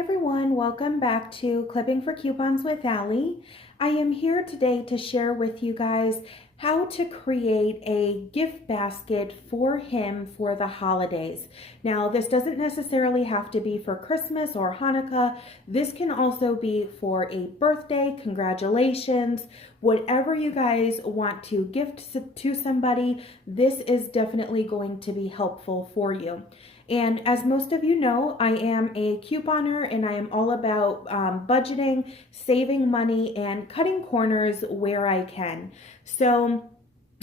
everyone, welcome back to Clipping for Coupons with Allie. I am here today to share with you guys how to create a gift basket for him for the holidays. Now, this doesn't necessarily have to be for Christmas or Hanukkah. This can also be for a birthday, congratulations, whatever you guys want to gift to somebody. This is definitely going to be helpful for you. And as most of you know, I am a couponer and I am all about budgeting, saving money, and cutting corners where I can. So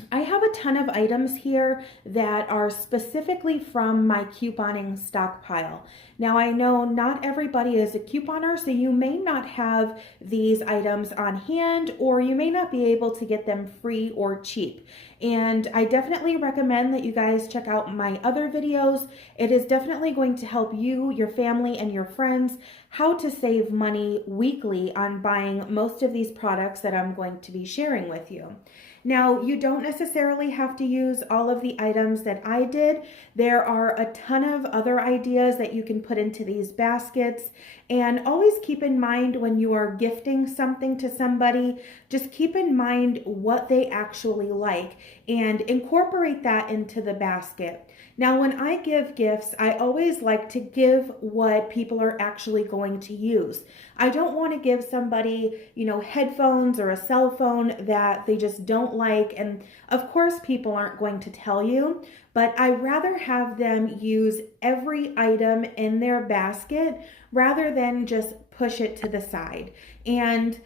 I have a ton of items here that are specifically from my couponing stockpile. Now, I know not everybody is a couponer, so you may not have these items on hand, or you may not be able to get them free or cheap. And I definitely recommend that you guys check out my other videos. It is definitely going to help you, your family, and your friends how to save money weekly on buying most of these products that I'm going to be sharing with you. Now, you don't necessarily have to use all of the items that I did. There are a ton of other ideas that you can put into these baskets. And always keep in mind when you are gifting something to somebody, just keep in mind what they actually like and incorporate that into the basket. Now, when I give gifts, I always like to give what people are actually going to use. I don't want to give somebody, headphones or a cell phone that they just don't like. And of course, people aren't going to tell you, but I rather have them use every item in their basket rather than just push it to the side. And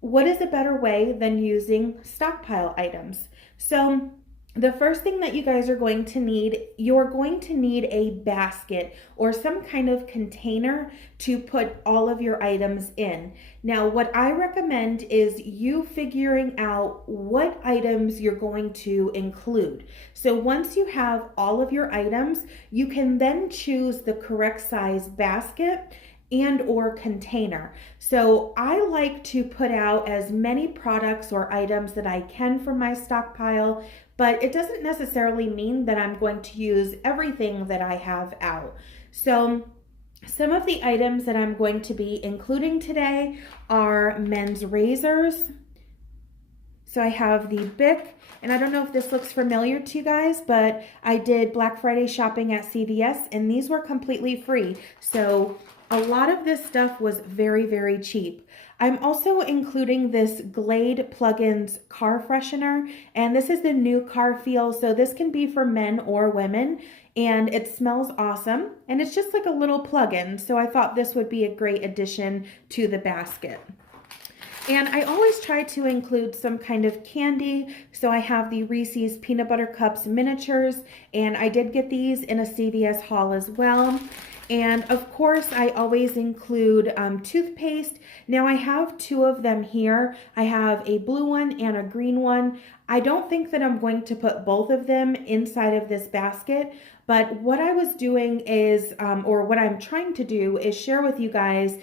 what is a better way than using stockpile items? So the first thing that you guys are going to need, you're going to need a basket or some kind of container to put all of your items in. Now, what I recommend is you figuring out what items you're going to include. So once you have all of your items, you can then choose the correct size basket and or container. So I like to put out as many products or items that I can from my stockpile, but it doesn't necessarily mean that I'm going to use everything that I have out. So some of the items that I'm going to be including today are men's razors. So I have the Bic, and I don't know if this looks familiar to you guys, but I did Black Friday shopping at CVS, and these were completely free. So a lot of this stuff was very, very cheap. I'm also including this Glade plugins car freshener, and this is the new car feel, so this can be for men or women, and it smells awesome, and it's just like a little plug-in, so I thought this would be a great addition to the basket. And I always try to include some kind of candy. So I have the Reese's Peanut Butter Cups miniatures, and I did get these in a CVS haul as well. And of course, I always include toothpaste. Now I have two of them here. I have a blue one and a green one. I don't think that I'm going to put both of them inside of this basket, but what I was doing is, or what I'm trying to do is share with you guys,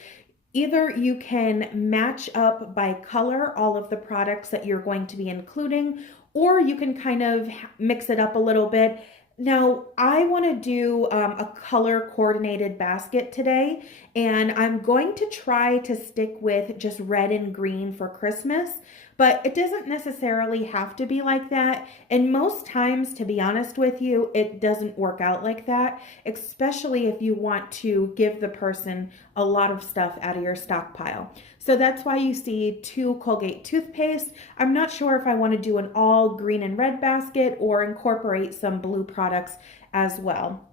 either you can match up by color all of the products that you're going to be including, or you can kind of mix it up a little bit. Now, I want to do a color coordinated basket today, and I'm going to try to stick with just red and green for Christmas, but it doesn't necessarily have to be like that. And most times, to be honest with you, it doesn't work out like that, especially if you want to give the person a lot of stuff out of your stockpile. So that's why you see two Colgate toothpaste. I'm not sure if I want to do an all green and red basket or incorporate some blue products as well.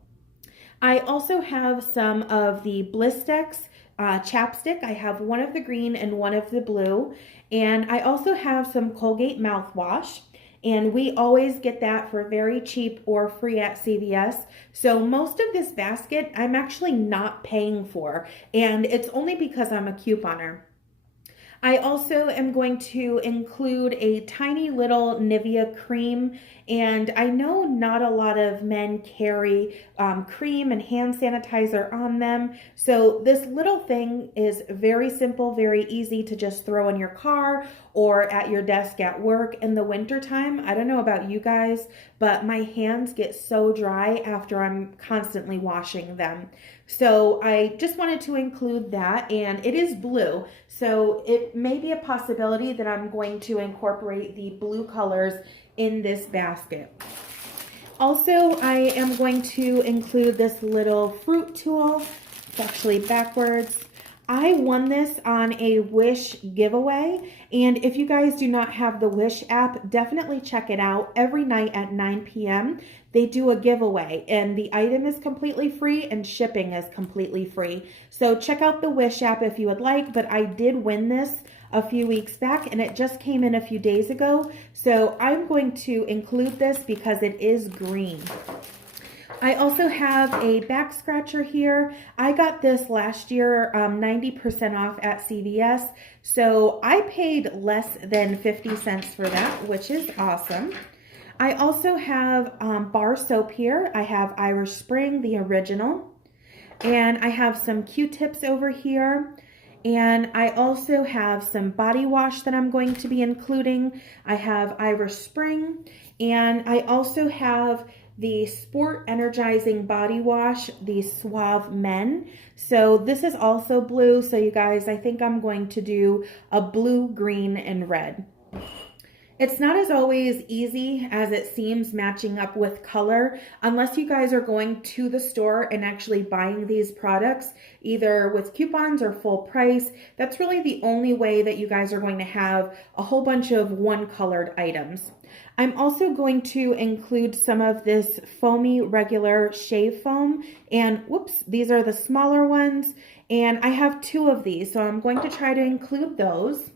I also have some of the Blistex chapstick. I have one of the green and one of the blue. And I also have some Colgate Mouthwash. And we always get that for very cheap or free at CVS. So most of this basket I'm actually not paying for. And it's only because I'm a couponer. I also am going to include a tiny little Nivea cream, and I know not a lot of men carry cream and hand sanitizer on them, so this little thing is very simple, very easy to just throw in your car or at your desk at work in the wintertime. I don't know about you guys, but my hands get so dry after I'm constantly washing them. So I just wanted to include that, and it is blue. So it may be a possibility that I'm going to incorporate the blue colors in this basket. Also, I am going to include this little fruit tool. It's actually backwards. I won this on a Wish giveaway, and if you guys do not have the Wish app, definitely check it out. Every night at 9 p.m. they do a giveaway, and the item is completely free and shipping is completely free. So check out the Wish app if you would like, but I did win this a few weeks back and it just came in a few days ago. So I'm going to include this because it is green. I also have a back scratcher here. I got this last year 90% off at CVS. So I paid less than 50 cents for that, which is awesome. I also have bar soap here. I have Irish Spring, the original. And I have some Q-tips over here. And I also have some body wash that I'm going to be including. I have Irish Spring. And I also have the Sport Energizing Body Wash, the Suave Men. So this is also blue. So you guys, I think I'm going to do a blue, green, and red. It's not as always easy as it seems matching up with color unless you guys are going to the store and actually buying these products either with coupons or full price. That's really the only way that you guys are going to have a whole bunch of one colored items. I'm also going to include some of this foamy regular shave foam, and whoops, these are the smaller ones, and I have 2 of these, so I'm going to try to include those.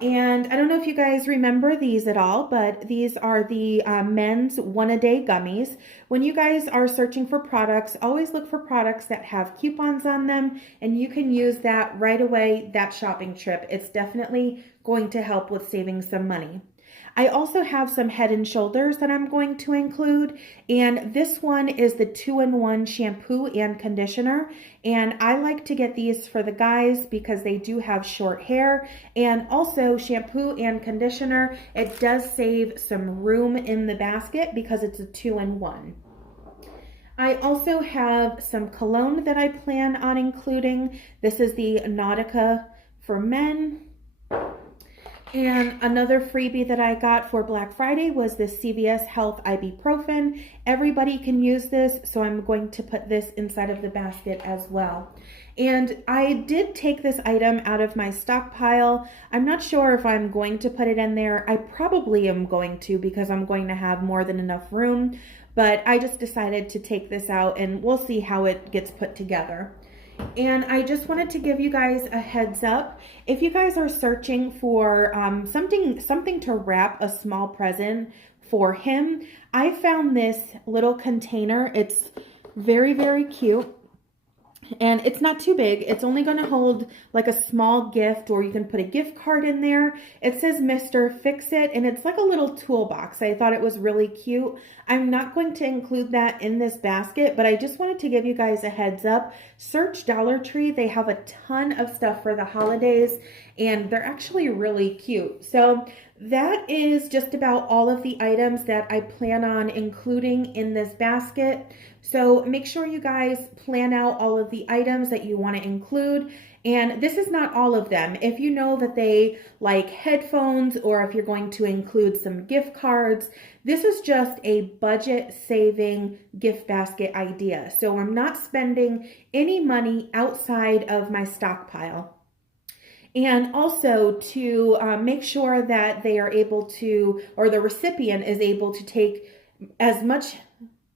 And I don't know if you guys remember these at all, but these are the men's 1-a-day gummies. When you guys are searching for products, always look for products that have coupons on them, and you can use that right away that shopping trip. It's definitely going to help with saving some money. I also have some Head and Shoulders that I'm going to include, and this one is the 2-in-1 shampoo and conditioner, and I like to get these for the guys because they do have short hair, and also shampoo and conditioner, it does save some room in the basket because it's a 2-in-1. I also have some cologne that I plan on including. This is the Nautica for men. And another freebie that I got for Black Friday was this CVS Health ibuprofen. Everybody can use this, so I'm going to put this inside of the basket as well. And I did take this item out of my stockpile. I'm not sure if I'm going to put it in there. I probably am going to because I'm going to have more than enough room. But I just decided to take this out and we'll see how it gets put together. And I just wanted to give you guys a heads up. If you guys are searching for something to wrap a small present for him, I found this little container. It's very, very cute. And it's not too big. It's only going to hold like a small gift, or you can put a gift card in there. It says Mr. Fix It, and it's like a little toolbox. I thought it was really cute. I'm not going to include that in this basket, but I just wanted to give you guys a heads up. Search Dollar Tree. They have a ton of stuff for the holidays, and they're actually really cute. So that is just about all of the items that I plan on including in this basket. So make sure you guys plan out all of the items that you want to include. And this is not all of them. If you know that they like headphones, or if you're going to include some gift cards, this is just a budget saving gift basket idea. So I'm not spending any money outside of my stockpile. And also to make sure that they are able to, or the recipient is able to take as much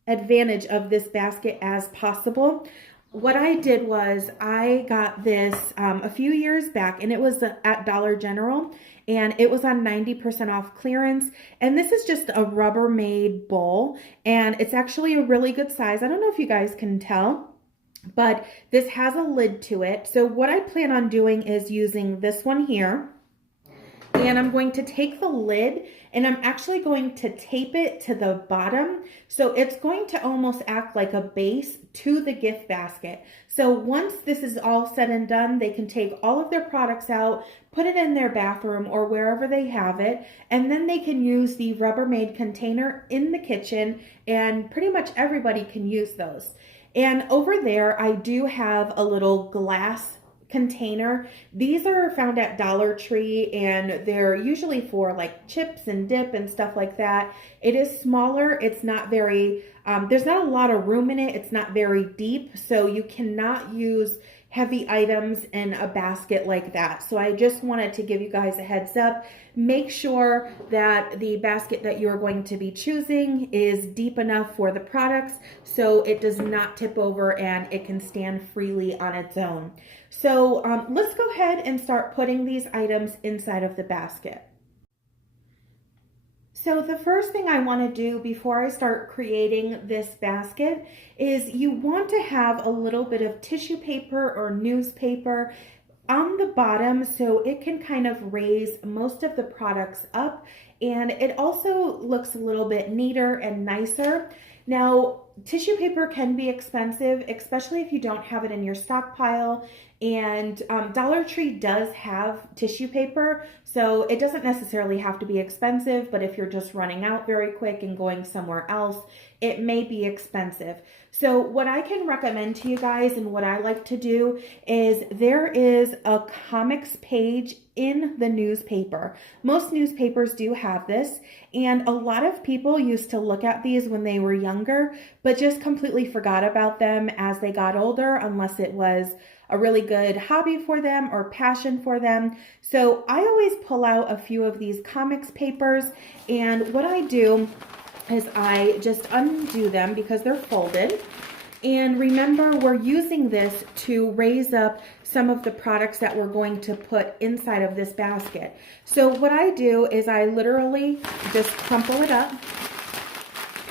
advantage of this basket as possible. What I did was I got this a few years back, and it was at Dollar General, and it was on 90% off clearance. And this is just a Rubbermaid bowl, and it's actually a really good size. I don't know if you guys can tell, but this has a lid to it. So what I plan on doing is using this one here. And I'm going to take the lid and I'm actually going to tape it to the bottom. So it's going to almost act like a base to the gift basket. So once this is all said and done, they can take all of their products out, put it in their bathroom or wherever they have it, and then they can use the Rubbermaid container in the kitchen, and pretty much everybody can use those. And over there, I do have a little glass container. These are found at Dollar Tree and they're usually for like chips and dip and stuff like that. It is smaller. It's not very, there's not a lot of room in it. It's not very deep. So you cannot use heavy items in a basket like that. So I just wanted to give you guys a heads up. Make sure that the basket that you're going to be choosing is deep enough for the products so it does not tip over and it can stand freely on its own. So let's go ahead and start putting these items inside of the basket. So the first thing I want to do before I start creating this basket is you want to have a little bit of tissue paper or newspaper on the bottom so it can kind of raise most of the products up, and it also looks a little bit neater and nicer. Now, tissue paper can be expensive, especially if you don't have it in your stockpile. And Dollar Tree does have tissue paper, so it doesn't necessarily have to be expensive, but if you're just running out very quick and going somewhere else, it may be expensive. So what I can recommend to you guys and what I like to do is there is a comics page in the newspaper. Most newspapers do have this, and a lot of people used to look at these when they were younger, but just completely forgot about them as they got older, unless it was a really good hobby for them or passion for them. So I always pull out a few of these comics papers, and what I do is I just undo them because they're folded. And remember, we're using this to raise up some of the products that we're going to put inside of this basket. So what I do is I literally just crumple it up,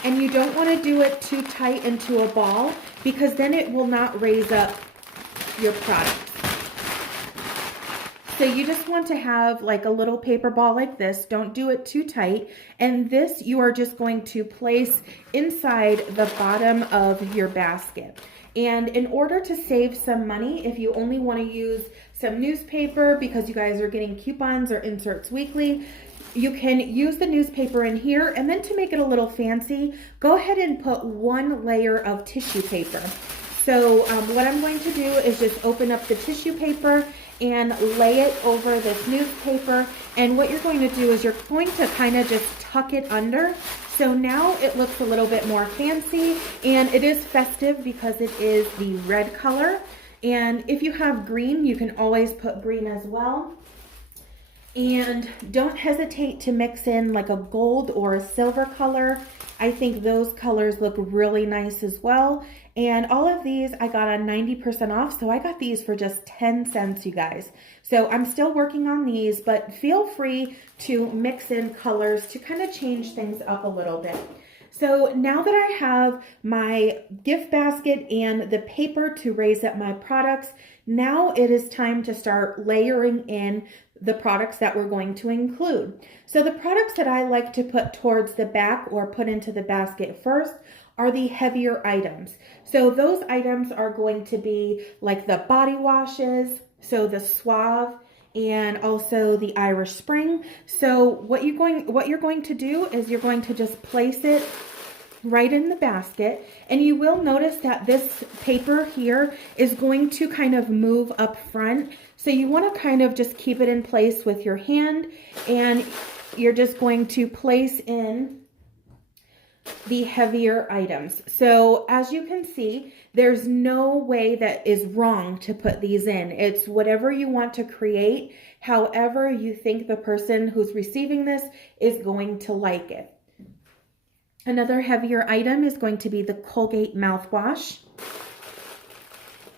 and you don't want to do it too tight into a ball because then it will not raise up your products. So you just want to have like a little paper ball like this. Don't do it too tight. And this you are just going to place inside the bottom of your basket. And in order to save some money, if you only want to use some newspaper because you guys are getting coupons or inserts weekly, you can use the newspaper in here, and then to make it a little fancy, go ahead and put one layer of tissue paper. So what I'm going to do is just open up the tissue paper and lay it over this newspaper. And what you're going to do is you're going to kind of just tuck it under. So now it looks a little bit more fancy, and it is festive because it is the red color. And if you have green, you can always put green as well. And don't hesitate to mix in like a gold or a silver color. I think those colors look really nice as well. And all of these I got on 90% off, so I got these for just 10 cents, you guys. So I'm still working on these, but feel free to mix in colors to kind of change things up a little bit. So now that I have my gift basket and the paper to raise up my products, now it is time to start layering in the products that we're going to include. So the products that I like to put towards the back or put into the basket first are the heavier items. So those items are going to be like the body washes, so the Suave, and also the Irish Spring. So what you're going to do is you're going to just place it right in the basket, and you will notice that this paper here is going to kind of move up front. So you want to kind of just keep it in place with your hand, and you're just going to place in the heavier items. So as you can see, there's no way that is wrong to put these in. It's whatever you want to create, however you think the person who's receiving this is going to like it. Another heavier item is going to be the Colgate Mouthwash.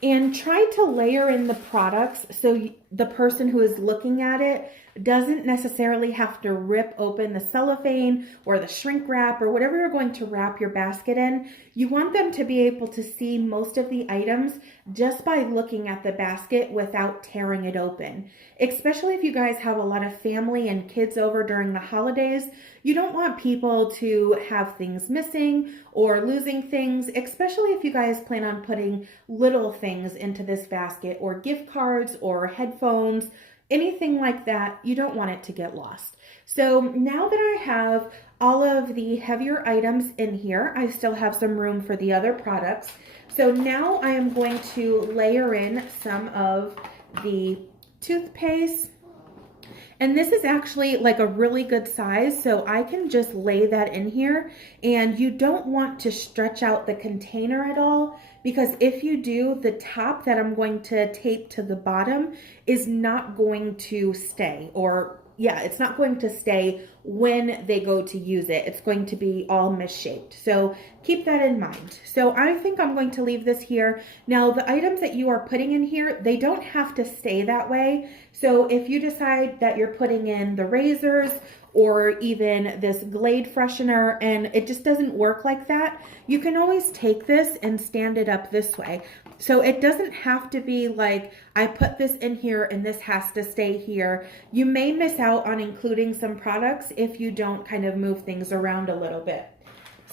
And try to layer in the products so the person who is looking at it doesn't necessarily have to rip open the cellophane or the shrink wrap or whatever you're going to wrap your basket in. You want them to be able to see most of the items just by looking at the basket without tearing it open. Especially if you guys have a lot of family and kids over during the holidays, you don't want people to have things missing or losing things, especially if you guys plan on putting little things into this basket or gift cards or headphones, anything like that. You don't want it to get lost. So now that I have all of the heavier items in here, I still have some room for the other products. So now I am going to layer in some of the toothpaste. And this is actually like a really good size, so I can just lay that in here. And you don't want to stretch out the container at all, because if you do, the top that I'm going to tape to the bottom is not going to stay, or yeah, it's not going to stay when they go to use it. It's going to be all misshaped. So keep that in mind. So I think I'm going to leave this here. Now, the items that you are putting in here, they don't have to stay that way. So if you decide that you're putting in the razors or even this Glade freshener and it just doesn't work like that, you can always take this and stand it up this way. So it doesn't have to be like, I put this in here and this has to stay here. You may miss out on including some products if you don't kind of move things around a little bit.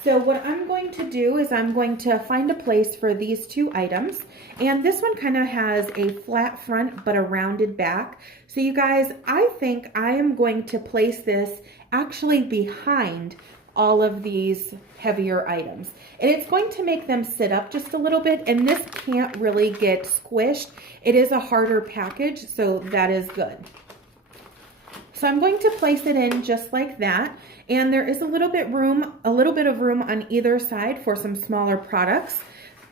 So what I'm going to do is I'm going to find a place for these two items. And this one kind of has a flat front but a rounded back. So you guys, I think I am going to place this actually behind all of these heavier items. And it's going to make them sit up just a little bit, and this can't really get squished. It is a harder package, so that is good. So I'm going to place it in just like that, and there is a little bit of room on either side for some smaller products.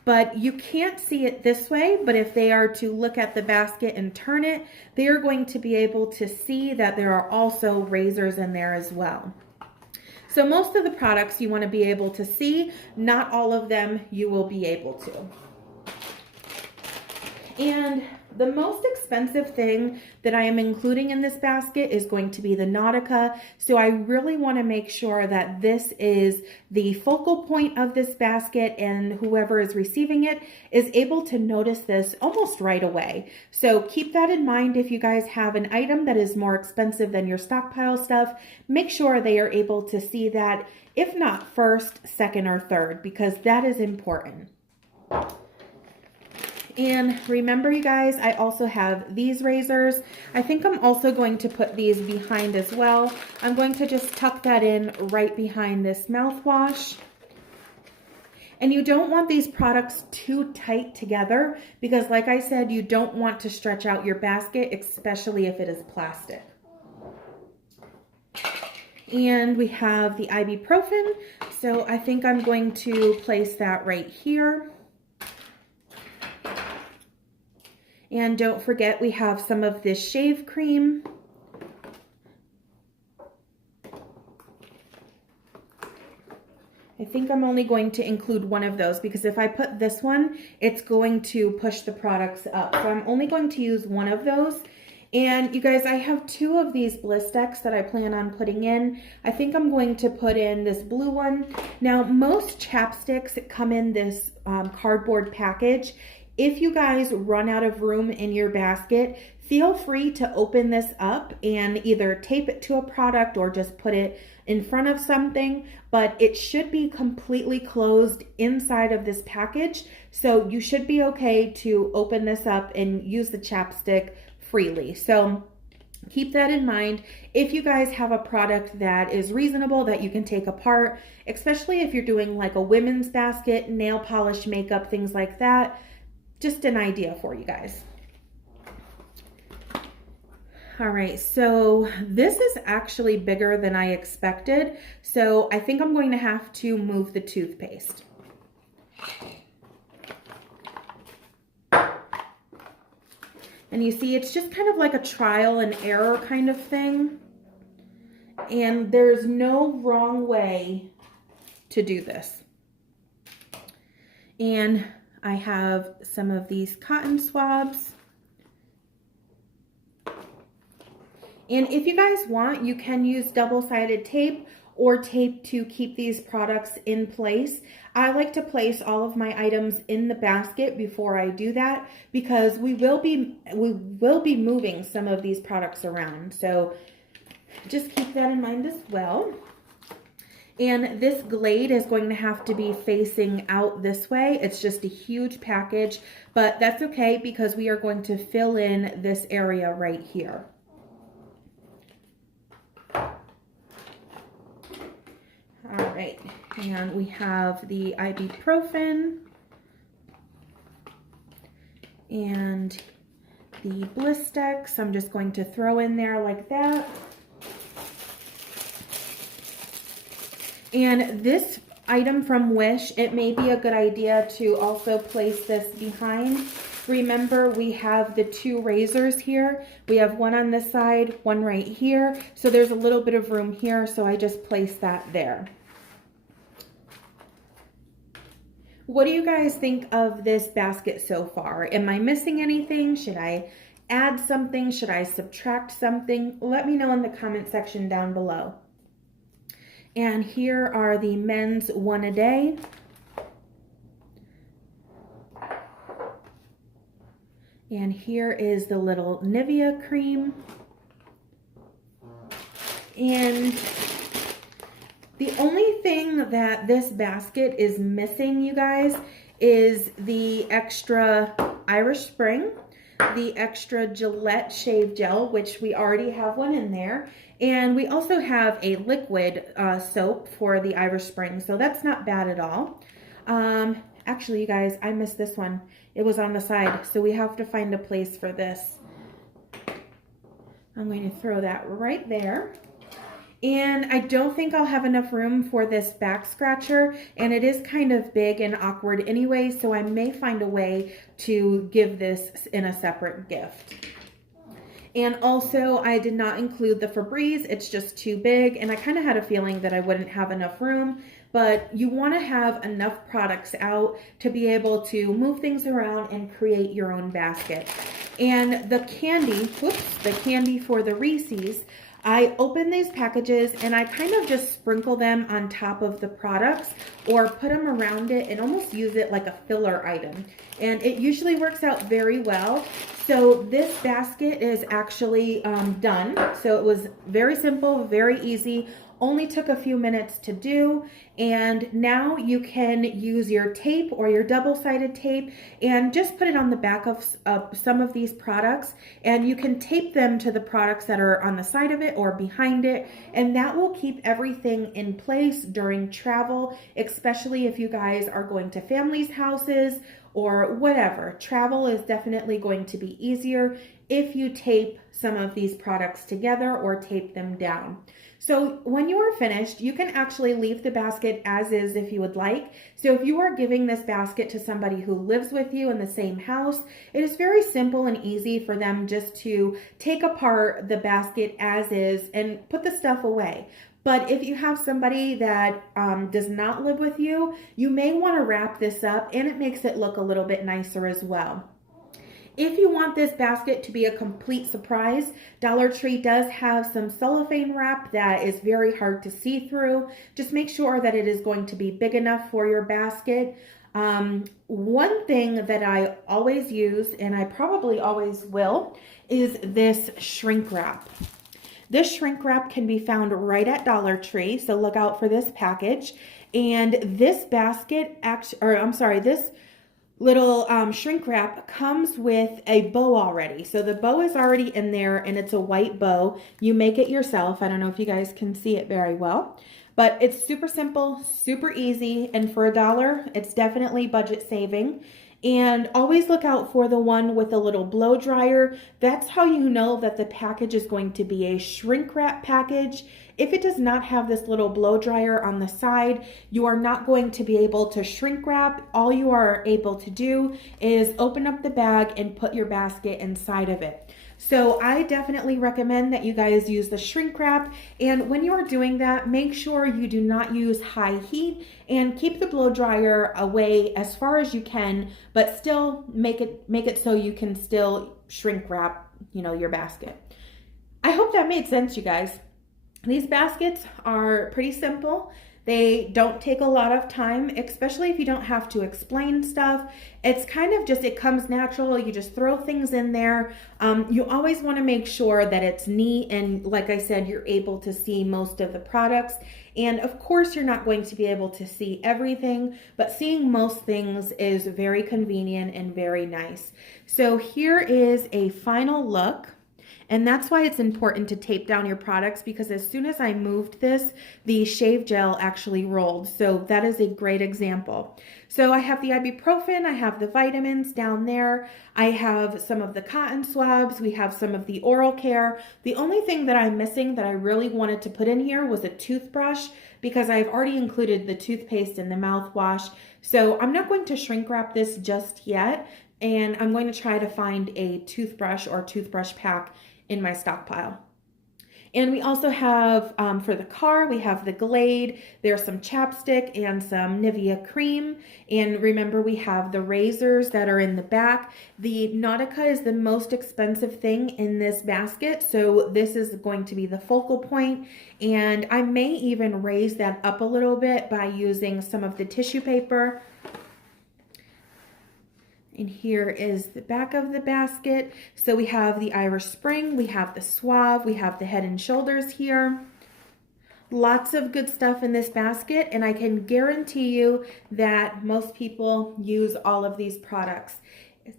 But you can't see it this way, but if they are to look at the basket and turn it, they are going to be able to see that there are also razors in there as well. So most of the products you want to be able to see, not all of them you will be able to. And the most expensive thing that I am including in this basket is going to be the Nautica. So I really want to make sure that this is the focal point of this basket, and whoever is receiving it is able to notice this almost right away. So keep that in mind. If you guys have an item that is more expensive than your stockpile stuff, make sure they are able to see that, if not first, second, or third, because that is important. And remember, you guys, I also have these razors. I think I'm also going to put these behind as well. I'm going to just tuck that in right behind this mouthwash. And you don't want these products too tight together because, like I said, you don't want to stretch out your basket, especially if it is plastic. And we have the ibuprofen. So I think I'm going to place that right here. And don't forget, we have some of this shave cream. I think I'm only going to include one of those because if I put this one, it's going to push the products up. So I'm only going to use one of those. And you guys, I have two of these Blistex that I plan on putting in. I think I'm going to put in this blue one. Now, most chapsticks come in this cardboard package. If you guys run out of room in your basket, feel free to open this up and either tape it to a product or just put it in front of something, but it should be completely closed inside of this package. So you should be okay to open this up and use the chapstick freely. So keep that in mind. If you guys have a product that is reasonable that you can take apart, especially if you're doing like a women's basket, nail polish, makeup, things like that, just an idea for you guys. All right, so this is actually bigger than I expected. So I think I'm going to have to move the toothpaste. And you see, it's just kind of like a trial and error kind of thing. And there's no wrong way to do this. And I have some of these cotton swabs. And if you guys want, you can use double-sided tape or tape to keep these products in place. I like to place all of my items in the basket before I do that because we will be moving some of these products around. So just keep that in mind as well. And this Glade is going to have to be facing out this way. It's just a huge package, but that's okay because we are going to fill in this area right here. All right, and we have the ibuprofen and the Blistex. I'm just going to throw in there like that. And this item from Wish, it may be a good idea to also place this behind. Remember, we have the two razors here. We have one on this side, one right here. So there's a little bit of room here, so I just placed that there. What do you guys think of this basket so far? Am I missing anything? Should I add something? Should I subtract something? Let me know in the comment section down below. And here are the men's one a day. And here is the little Nivea cream. And the only thing that this basket is missing, you guys, is the extra Irish Spring, the extra Gillette shave gel, which we already have one in there. And we also have a liquid soap for the Irish Spring, so that's not bad at all. Actually, you guys, I missed this one. It was on the side, so we have to find a place for this. I'm going to throw that right there. And I don't think I'll have enough room for this back scratcher, and it is kind of big and awkward anyway, so I may find a way to give this in a separate gift. And also, I did not include the Febreze. It's just too big, and I kind of had a feeling that I wouldn't have enough room, but you want to have enough products out to be able to move things around and create your own basket. And the candy, the candy for the Reese's, I open these packages and I kind of just sprinkle them on top of the products or put them around it and almost use it like a filler item. And it usually works out very well. So this basket is actually done. So it was very simple, very easy. Only took a few minutes to do, and now you can use your tape or your double-sided tape and just put it on the back of some of these products, and you can tape them to the products that are on the side of it or behind it, and that will keep everything in place during travel, especially if you guys are going to families' houses or whatever. Travel is definitely going to be easier if you tape some of these products together or tape them down. So when you are finished, you can actually leave the basket as is if you would like. So if you are giving this basket to somebody who lives with you in the same house, it is very simple and easy for them just to take apart the basket as is and put the stuff away. But if you have somebody that does not live with you, you may want to wrap this up, and it makes it look a little bit nicer as well. If you want this basket to be a complete surprise, Dollar Tree does have some cellophane wrap that is very hard to see through. Just make sure that it is going to be big enough for your basket. One thing that I always use, and I probably always will, is this shrink wrap. This shrink wrap can be found right at Dollar Tree, so look out for this package. And this basket, this little shrink wrap comes with a bow already. So the bow is already in there, and it's a white bow. You make it yourself. I don't know if you guys can see it very well, but it's super simple, super easy, and for $1, it's definitely budget saving. And always look out for the one with a little blow dryer. That's how you know that the package is going to be a shrink wrap package. If it does not have this little blow dryer on the side, you are not going to be able to shrink wrap. All you are able to do is open up the bag and put your basket inside of it. So I definitely recommend that you guys use the shrink wrap, and when you are doing that, make sure you do not use high heat and keep the blow dryer away as far as you can, but still make it so you can still shrink wrap, your basket. I hope that made sense, you guys. These baskets are pretty simple. They don't take a lot of time, especially if you don't have to explain stuff. It's kind of just, it comes natural. You just throw things in there. You always want to make sure that it's neat. And like I said, you're able to see most of the products. And of course, you're not going to be able to see everything, but seeing most things is very convenient and very nice. So here is a final look. And that's why it's important to tape down your products, because as soon as I moved this, the shave gel actually rolled. So that is a great example. So I have the ibuprofen, I have the vitamins down there, I have some of the cotton swabs, we have some of the oral care. The only thing that I'm missing that I really wanted to put in here was a toothbrush, because I've already included the toothpaste and the mouthwash. So I'm not going to shrink wrap this just yet, and I'm going to try to find a toothbrush or toothbrush pack in my stockpile. And we also have, for the car, we have the Glade. There's some chapstick and some Nivea cream. And remember, we have the razors that are in the back. The Nautica is the most expensive thing in this basket, so this is going to be the focal point. And I may even raise that up a little bit by using some of the tissue paper. And here is the back of the basket. So we have the Irish Spring, we have the Suave, we have the Head and Shoulders here. Lots of good stuff in this basket, and I can guarantee you that most people use all of these products.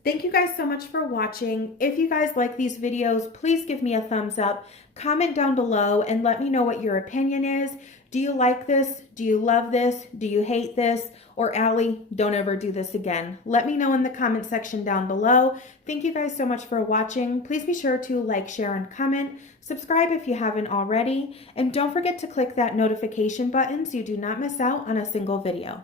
Thank you guys so much for watching. If you guys like these videos, please give me a thumbs up, comment down below, and let me know what your opinion is. Do you like this? Do you love this? Do you hate this? Or Allie, don't ever do this again. Let me know in the comment section down below. Thank you guys so much for watching. Please be sure to like, share, and comment. Subscribe if you haven't already. And don't forget to click that notification button so you do not miss out on a single video.